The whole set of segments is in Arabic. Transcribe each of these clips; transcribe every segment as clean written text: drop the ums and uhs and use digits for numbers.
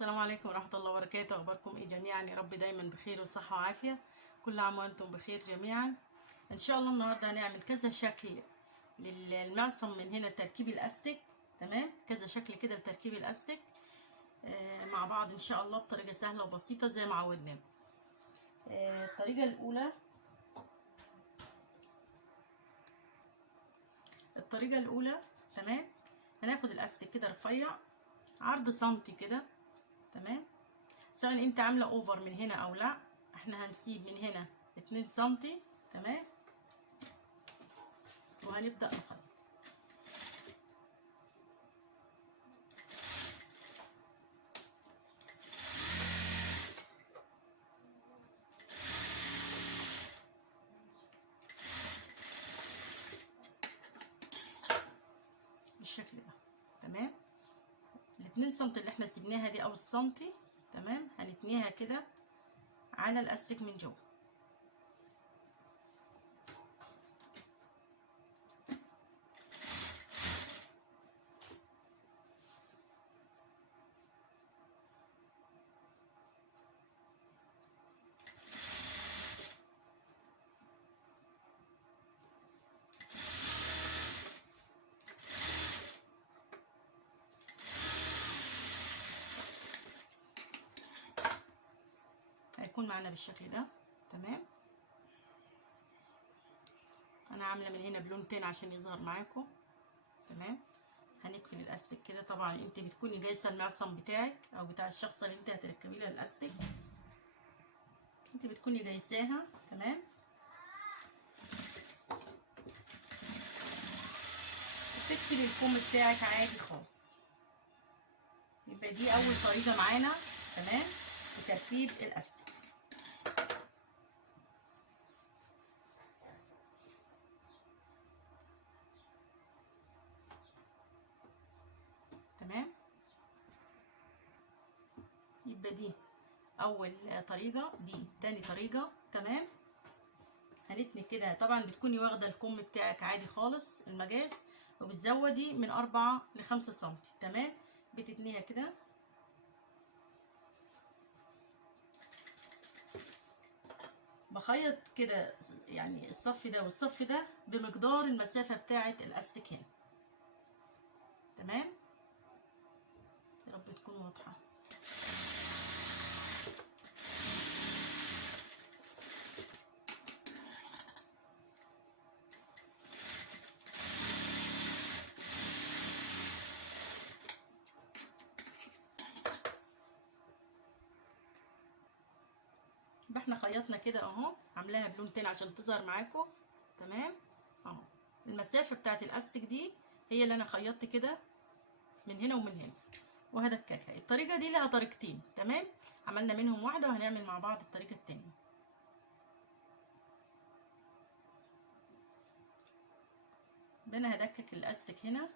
السلام عليكم ورحمة الله وبركاته. أخباركم إيه جميعا؟ يا رب دايما بخير وصحة وعافية. كل عام وأنتم بخير جميعا. إن شاء الله النهاردة هنعمل كذا شكل للمعصم. من هنا تركيب الأستك، تمام، كذا شكل كده لتركيب الأستك مع بعض إن شاء الله بطريقة سهلة وبسيطة زي ما عودناكم. الطريقة الأولى تمام، هناخد الأستك كده رفيع عرض سنتي كده، تمام، سواء انت عامله اوفر من هنا او لا. احنا هنسيب من هنا 2 سنتي، تمام، وهنبدأ نخيط. بالشكل ده، تمام. ال2 سنتي اللي احنا سيبناها دي او السنتي، تمام، هنتنيها كده على الاستك من جوه. هيكون معانا بالشكل ده، تمام. انا عامله من هنا بلون تاني عشان يظهر معاكم، تمام. هنقفل الاستك كده. طبعا انت بتكوني جايسه المعصم بتاعك او بتاع الشخص اللي انت هتركبي لها الاستك، انت بتكوني جايساها، تمام. تقفلي الكم بتاعك عادي خالص. يبقى دي اول طريقه معانا، تمام، في تركيب الاستك. تمام، يبقى دي اول طريقه، دي تاني طريقه، تمام. هنتني كده. طبعا بتكوني واخده الكم بتاعك عادي خالص المقاس، وبتزودي من 4 ل5 سنتي، تمام. بتتنيها كده، بخيط كده يعني الصف ده والصف ده بمقدار المسافه بتاعه الاستك هنا، تمام. يا رب تكون واضحه. يبقى احنا خيطنا كده اهو، عاملاها بلون تاني عشان تظهر معاكم، تمام. اهو المسافه بتاعت الاستك دي هي اللي انا خيطت كده من هنا ومن هنا وهدككها. الطريقه دي لها طريقتين، تمام، عملنا منهم واحده وهنعمل مع بعض الطريقه التانيه. انا هدكك الاستك هنا،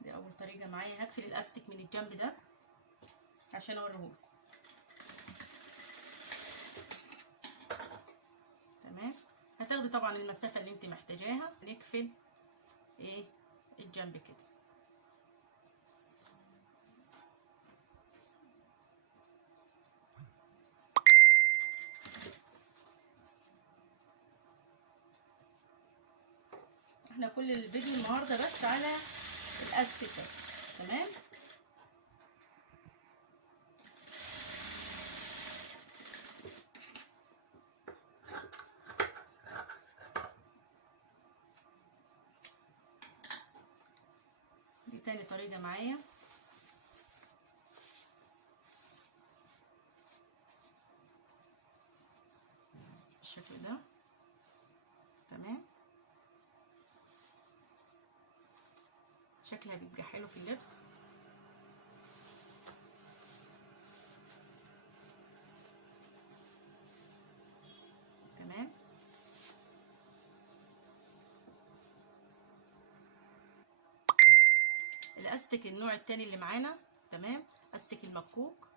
دي اول طريقه معايا. هقفل الاستك من الجنب ده عشان اوريهولكم، تمام. هتاخدي طبعا المسافه اللي انت محتاجاها. نقفل ايه الجنب كده، احنا كل الفيديو النهارده بس على الاستك بس، تمام. دي تاني طريقه معايا بالشكل ده، تمام. شكلها بيبقى حلو في اللبس. تمام. الاستك النوع التاني اللي معانا، تمام، استك المكوك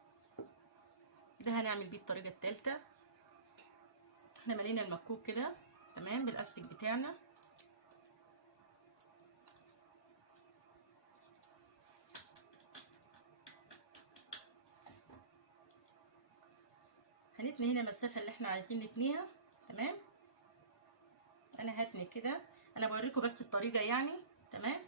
ده هنعمل بيه الطريقه الثالثه. احنا مالينا المكوك كده تمام بالاستك بتاعنا. هنتني هنا المسافه اللي احنا عايزين نتنيها، تمام. انا هتني كده، انا بوريكم بس الطريقه يعني، تمام.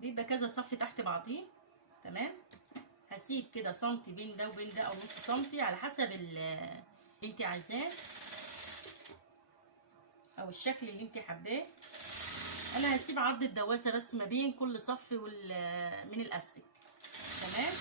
بيبقى كذا صف تحت بعضيه، تمام. هسيب كده سنتي بين ده وبين ده او نص سنتي على حسب اللي انت عايزاه او الشكل اللي انت حباه. انا هسيب عرض الدواسه بس ما بين كل صف من الاستك، تمام.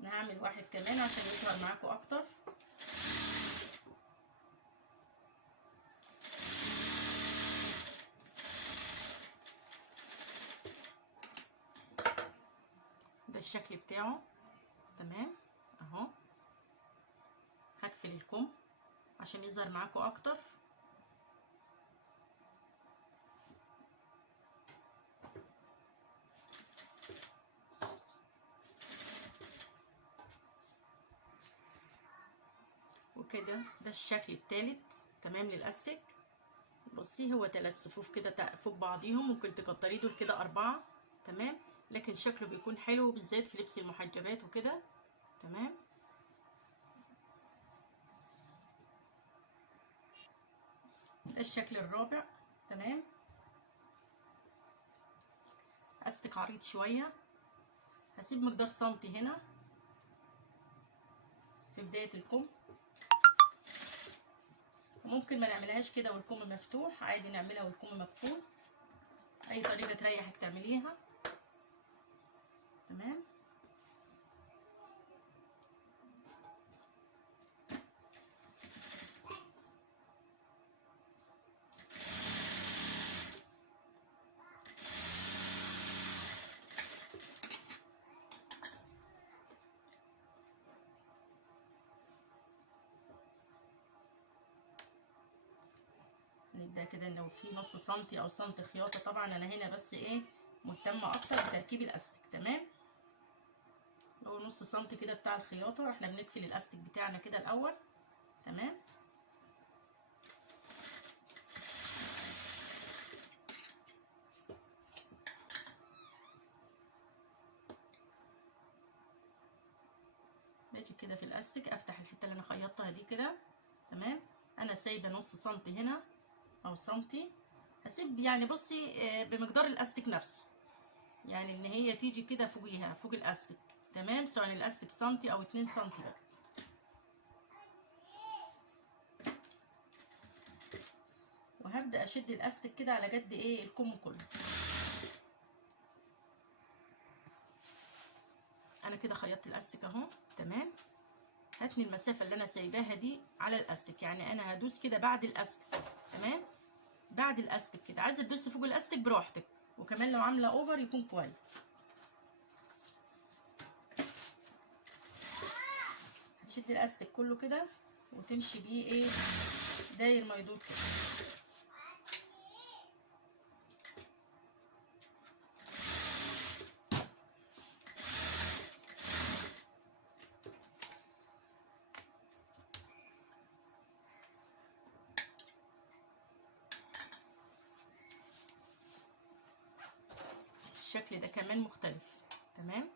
انا هعمل واحد كمان عشان يظهر معاكم اكتر. ده الشكل بتاعه، تمام اهو. هقفل الكم عشان يظهر معاكم اكتر. وكده ده الشكل الثالث، تمام، للاستك. بصي هو 3 صفوف كده فوق بعضيهم، ممكن تكتري دول كده 4، تمام، لكن شكله بيكون حلو بالذات في لبس المحجبات وكده، تمام. ده الشكل الرابع، تمام. استك عريض شويه، هسيب مقدار سنتي هنا في بدايه الكم. ممكن ما نعملهاش كده والكم مفتوح، عادي نعملها والكم مقفول، اي طريقه تريحك تعمليها، تمام. نبدا كده لو في نص سنتي او سنتي خياطه، طبعا انا هنا بس ايه مهتمه اكتر بتركيب الاستك، تمام. لو نص سنتي كده بتاع الخياطه، احنا بنقفل الاستك بتاعنا كده الاول، تمام. باجي كده في الاستك افتح الحته اللي انا خيطتها دي كده، تمام. انا سايبه نص سنتي هنا او سنتي، هسيب يعني بصي بمقدار الاستك نفسه، يعني ان هي تيجي كده فوقيها فوق الاستك، تمام، سواء الاستك سنتي او 2 سنتي بقى. وهبدا اشد الاستك كده على قد ايه الكم كله. انا كده خيطت الاستك اهو، تمام. هتني المسافه اللي انا سايباها دي على الاستك، يعني انا هدوس كده بعد الاستك، تمام، بعد الاستك كده. عايزه تدوسي فوق الاستك براحتك، وكمان لو عامله اوفر يكون كويس. هتشدي الاستك كله كده وتمشي بيه ايه داير ما يدور كده. الشكل ده كمان مختلف، تمام.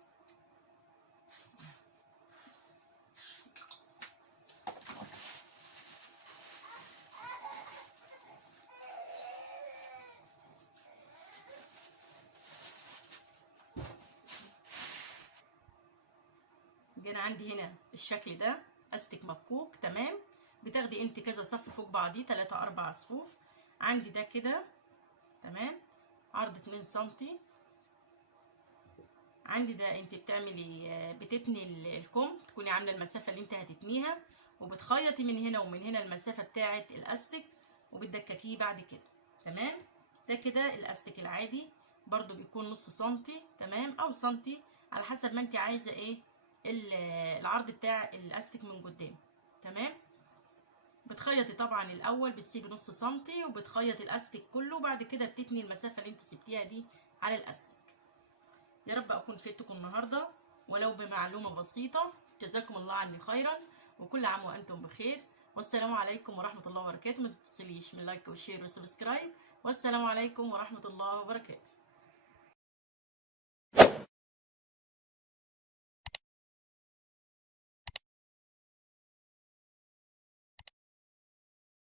جينا عندي هنا الشكل ده استك مفكوك، تمام. بتاخدي انت كذا صف فوق بعضيه 3 4 صفوف. عندي ده كده، تمام. عرض 2 سنتي. عندي ده انت بتعملي بتتني الكم، تكوني عامله المسافه اللي انت هتتنيها، وبتخيطي من هنا ومن هنا المسافه بتاعه الاستك، وبتدككيه بعد كده. تمام. ده كده الاستك العادي، برضو بيكون نص سنتي تمام، او سنتي على حسب ما انت عايزه ايه العرض بتاع الاستك من قدام. تمام. بتخيطي طبعا الاول بتسيبي نص سنتي وبتخيطي الاستك كله، وبعد كده بتتني المسافه اللي انت سبتيها دي على الاستك. يا رب اكون فدتكم النهارده ولو بمعلومه بسيطه. جزاكم الله عني خيرا، وكل عام وانتم بخير، والسلام عليكم ورحمه الله وبركاته. ما تنسليش من لايك وشير وسبسكرايب، والسلام عليكم ورحمه الله وبركاته.